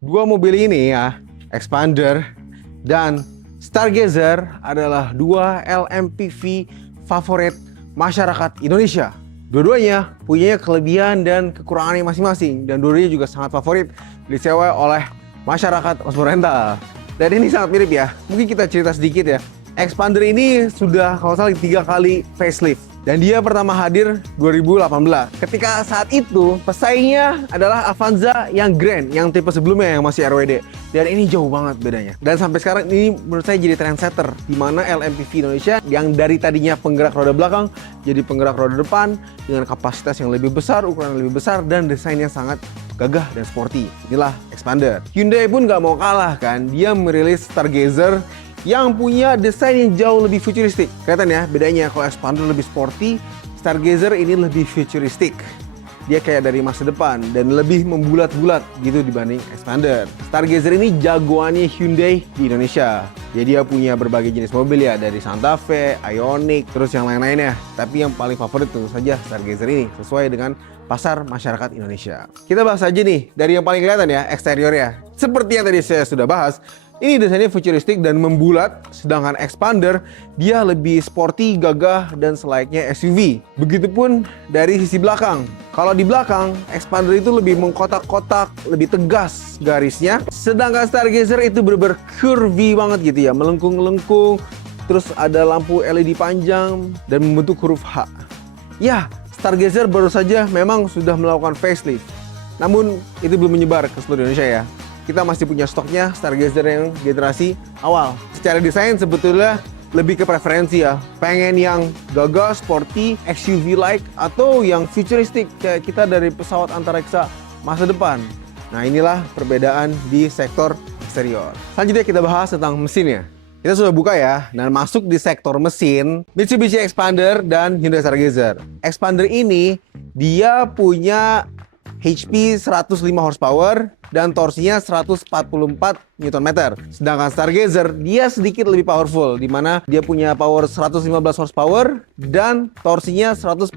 Dua mobil ini ya, Xpander dan Stargazer adalah dua LMPV favorit masyarakat Indonesia. Dua-duanya punya kelebihan dan kekurangannya masing-masing, dan dua-duanya juga sangat favorit disewa oleh masyarakat konsumen rental. Dan ini sangat mirip ya. Mungkin kita cerita sedikit ya. Xpander ini sudah kalau salah 3 kali facelift. Dan dia pertama hadir 2018. Ketika saat itu pesaingnya adalah Avanza yang Grand, yang tipe sebelumnya yang masih RWD. Dan ini jauh banget bedanya. Dan sampai sekarang ini menurut saya jadi trendsetter, di mana LMPV Indonesia yang dari tadinya penggerak roda belakang jadi penggerak roda depan dengan kapasitas yang lebih besar, ukuran yang lebih besar, dan desainnya sangat gagah dan sporty. Inilah Xpander. Hyundai pun nggak mau kalah kan, dia merilis Stargazer yang punya desain yang jauh lebih futuristik. Kelihatan ya bedanya, kalau Xpander lebih sporty, Stargazer ini lebih futuristik. Dia kayak dari masa depan dan lebih membulat-bulat gitu dibanding Xpander. Stargazer ini jagoannya Hyundai di Indonesia. Jadi dia punya berbagai jenis mobil ya, dari Santa Fe, Ioniq, terus yang lain-lainnya. Tapi yang paling favorit tentu saja Stargazer ini, sesuai dengan pasar masyarakat Indonesia. Kita bahas aja nih dari yang paling kelihatan ya, eksteriornya. Seperti yang tadi saya sudah bahas, ini desainnya futuristik dan membulat, sedangkan Xpander dia lebih sporty, gagah, dan selayaknya SUV. Begitupun dari sisi belakang. Kalau di belakang, Xpander itu lebih mengkotak-kotak, lebih tegas garisnya. Sedangkan Stargazer itu bener-bener curvy banget gitu ya, melengkung-melengkung. Terus ada lampu LED panjang dan membentuk huruf H. Ya, Stargazer baru saja memang sudah melakukan facelift. Namun itu belum menyebar ke seluruh Indonesia ya. Kita masih punya stoknya Stargazer yang generasi awal. Secara desain sebetulnya lebih ke preferensi ya. Pengen yang gagah, sporty, SUV-like, atau yang futuristik kayak kita dari pesawat antariksa masa depan. Nah inilah perbedaan di sektor eksterior. Selanjutnya kita bahas tentang mesinnya. Kita sudah buka ya, dan masuk di sektor mesin Mitsubishi Xpander dan Hyundai Stargazer. Xpander ini dia punya HP 105 horsepower dan torsinya 144 Nm. Sedangkan Stargazer dia sedikit lebih powerful, di mana dia punya power 115 horsepower dan torsinya 147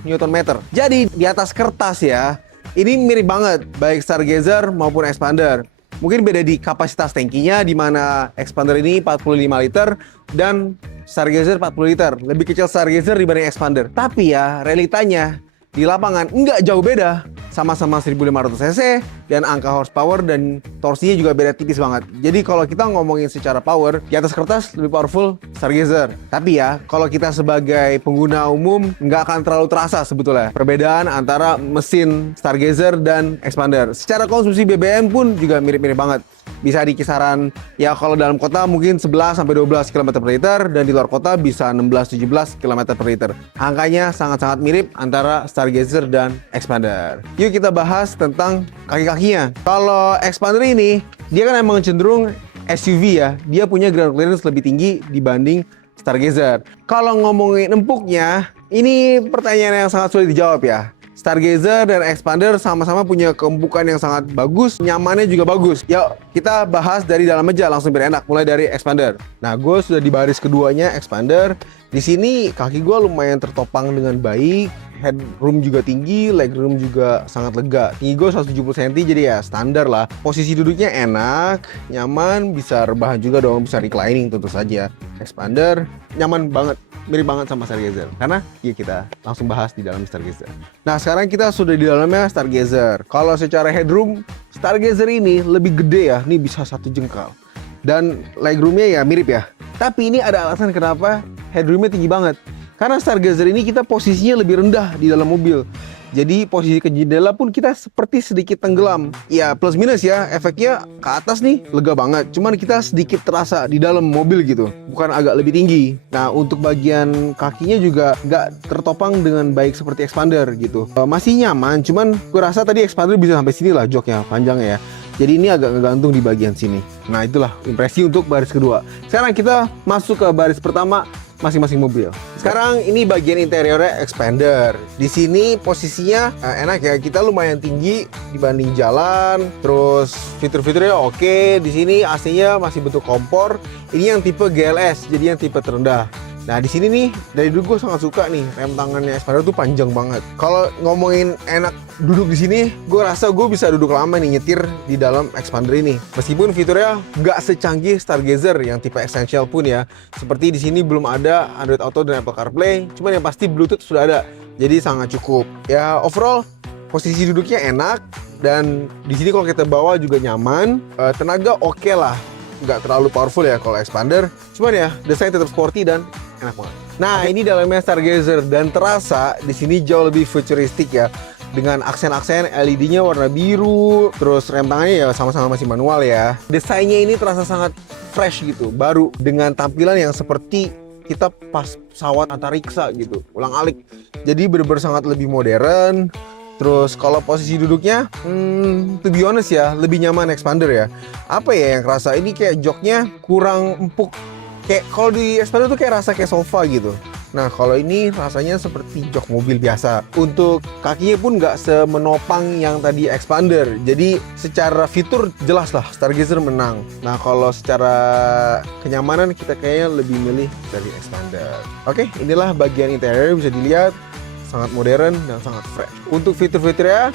Nm. Jadi di atas kertas ya, ini mirip banget baik Stargazer maupun Xpander. Mungkin beda di kapasitas tangkinya, di mana Xpander ini 45 liter dan Stargazer 40 liter. Lebih kecil Stargazer dibanding Xpander. Tapi ya realitanya di lapangan nggak jauh beda. Sama-sama 1500 cc dan angka horsepower dan torsinya juga beda tipis banget. Jadi kalau kita ngomongin secara power, di atas kertas lebih powerful Stargazer. Tapi ya, kalau kita sebagai pengguna umum nggak akan terlalu terasa sebetulnya perbedaan antara mesin Stargazer dan Xpander. Secara konsumsi BBM pun juga mirip-mirip banget. Bisa di kisaran, ya kalau dalam kota mungkin 11-12 km per liter, dan di luar kota bisa 16-17 km per liter. Angkanya sangat-sangat mirip antara Stargazer dan Xpander. Yuk kita bahas tentang kaki-kakinya. Kalau Xpander ini, dia kan emang cenderung SUV ya. Dia punya ground clearance lebih tinggi dibanding Stargazer. Kalau ngomongin empuknya, ini pertanyaan yang sangat sulit dijawab ya. Stargazer dan Xpander sama-sama punya keempukan yang sangat bagus, nyamannya juga bagus. Yuk, kita bahas dari dalam aja langsung biar enak, mulai dari Xpander. Nah, gue sudah di baris keduanya Xpander. Di sini kaki gue lumayan tertopang dengan baik, headroom juga tinggi, legroom juga sangat lega. Tinggi gue 170 cm, jadi ya standar lah. Posisi duduknya enak, nyaman, bisa rebahan juga dong, bisa reclining tentu saja. Xpander nyaman banget, mirip banget sama Stargazer. Karena ya kita langsung bahas di dalam Stargazer. Nah sekarang kita sudah di dalamnya Stargazer. Kalau secara headroom, Stargazer ini lebih gede ya, ini bisa 1 jengkal. Dan legroomnya ya mirip ya. Tapi ini ada alasan kenapa headroomnya tinggi banget. Karena Stargazer ini kita posisinya lebih rendah di dalam mobil. Jadi posisi ke jendela pun kita seperti sedikit tenggelam. Ya plus minus ya, efeknya ke atas nih lega banget. Cuman kita sedikit terasa di dalam mobil gitu, bukan agak lebih tinggi. Nah untuk bagian kakinya juga nggak tertopang dengan baik seperti Xpander gitu. Masih nyaman, cuman gue rasa tadi Xpander bisa sampai sini lah joknya, panjangnya ya. Jadi ini agak ngegantung di bagian sini. Nah itulah impresi untuk baris kedua. Sekarang kita masuk ke baris pertama masing-masing mobil. Sekarang ini bagian interiornya Xpander. Di sini posisinya enak ya, kita lumayan tinggi dibanding jalan. Terus fitur-fiturnya oke. Di sini AC-nya masih bentuk kompor. Ini yang tipe GLS, jadi yang tipe terendah. Nah di sini nih dari dulu gue sangat suka nih rem tangannya Expander tuh panjang banget. Kalau ngomongin enak duduk di sini, gue rasa gue bisa duduk lama nih nyetir di dalam Expander ini. Meskipun fiturnya nggak secanggih Stargazer yang tipe Essential pun ya. Seperti di sini belum ada Android Auto dan Apple CarPlay, cuman yang pasti Bluetooth sudah ada. Jadi sangat cukup. Ya overall posisi duduknya enak dan di sini kalau kita bawa juga nyaman. Tenaga oke lah, nggak terlalu powerful ya kalau Expander. Cuman ya desain tetap sporty dan enak banget. Nah, ini dalamnya Stargazer dan terasa di sini jauh lebih futuristik ya. Dengan aksen-aksen LED-nya warna biru, terus rem tangannya ya sama-sama masih manual ya. Desainnya ini terasa sangat fresh gitu, baru dengan tampilan yang seperti kita pas pesawat antariksa gitu, ulang-alik. Jadi bener-bener sangat lebih modern. Terus kalau posisi duduknya, to be honest ya, lebih nyaman Expander ya. Apa ya yang kerasa ini kayak joknya kurang empuk. Kayak kalau di Expander tuh kayak rasa kayak sofa gitu. Nah kalau ini rasanya seperti jok mobil biasa. Untuk kakinya pun nggak semenopang yang tadi Expander. Jadi secara fitur jelas lah Stargazer menang. Nah kalau secara kenyamanan kita kayaknya lebih milih dari Expander. Oke, inilah bagian interior bisa dilihat sangat modern dan sangat fresh. Untuk fitur-fiturnya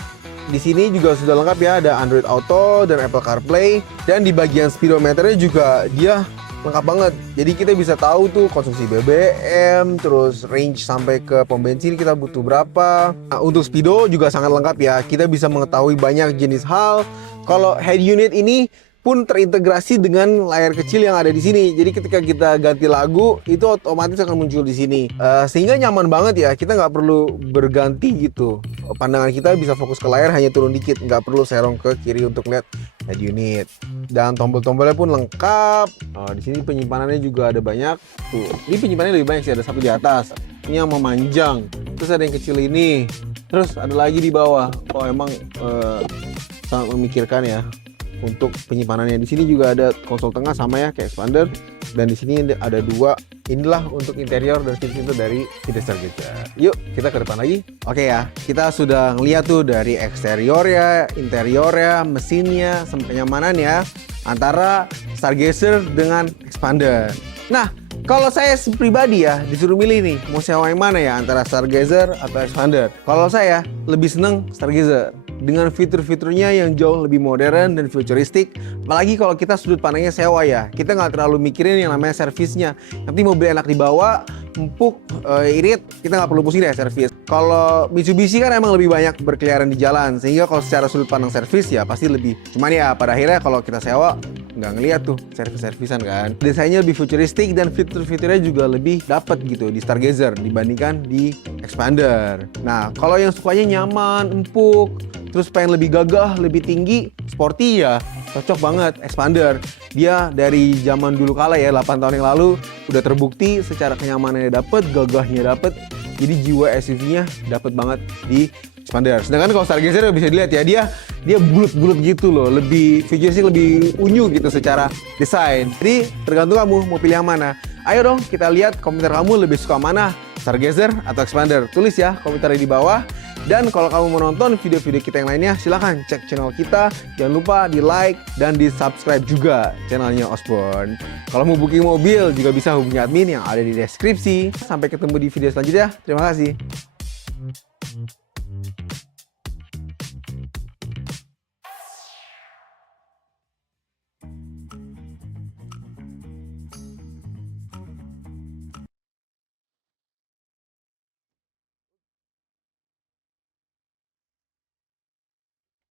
di sini juga sudah lengkap ya, ada Android Auto dan Apple CarPlay. Dan di bagian speedometernya juga dia lengkap banget. Jadi kita bisa tahu tuh konsumsi BBM, terus range sampai ke pom bensin kita butuh berapa. Nah, untuk speedo juga sangat lengkap ya. Kita bisa mengetahui banyak jenis hal. Kalau head unit ini pun terintegrasi dengan layar kecil yang ada di sini. Jadi ketika kita ganti lagu itu otomatis akan muncul di sini. Sehingga nyaman banget ya. Kita nggak perlu berganti gitu. Pandangan kita bisa fokus ke layar, hanya turun dikit. Nggak perlu serong ke kiri untuk lihat head unit. Dan tombol-tombolnya pun lengkap. Di sini penyimpanannya juga ada banyak. Tuh, ini penyimpanannya lebih banyak sih. Ada satu di atas. Ini yang memanjang. Terus ada yang kecil ini. Terus ada lagi di bawah. Oh emang sangat memikirkan ya untuk penyimpanannya. Di sini juga ada konsol tengah sama ya kayak Expander. Dan di sini ada dua. Inilah untuk interior dan fitur dari Stargazer. Yuk kita ke depan lagi. Oke ya, kita sudah ngeliat tuh dari eksteriornya, interiornya, mesinnya, sampai kenyamanan ya antara Stargazer dengan Expander. Nah, kalau saya pribadi ya disuruh milih nih mau sewa yang mana ya antara Stargazer atau Expander. Kalau saya lebih seneng Stargazer dengan fitur-fiturnya yang jauh lebih modern dan futuristik. Apalagi kalau kita sudut pandangnya sewa ya, kita nggak terlalu mikirin yang namanya servisnya. Nanti mobil enak dibawa, empuk, irit, kita nggak perlu pusing deh servis. Kalau Mitsubishi kan emang lebih banyak berkeliaran di jalan, sehingga kalau secara sudut pandang servis ya pasti lebih. Cuman ya pada akhirnya kalau kita sewa nggak ngeliat tuh servis-servisan kan. Desainnya lebih futuristik dan fitur-fiturnya juga lebih dapat gitu di Stargazer dibandingkan di Expander. Nah kalau yang sukanya nyaman, empuk, terus pengen lebih gagah, lebih tinggi, sporty ya cocok banget Expander. Dia dari zaman dulu kala ya 8 tahun yang lalu udah terbukti secara kenyamanannya dapet, gagahnya dapet. Jadi jiwa SUV-nya dapet banget di Expander. Sedangkan kalau Stargazer bisa dilihat ya dia bulat-bulat gitu loh, lebih futuristik, lebih unyu gitu secara desain. Jadi tergantung kamu mau pilih yang mana. Ayo dong kita lihat komentar kamu lebih suka mana, Stargazer atau Expander. Tulis ya komentarnya di bawah. Dan kalau kamu mau nonton video-video kita yang lainnya, silahkan cek channel kita. Jangan lupa di like dan di subscribe juga channelnya Osborn. Kalau mau booking mobil juga bisa hubungi admin yang ada di deskripsi. Sampai ketemu di video selanjutnya. Terima kasih.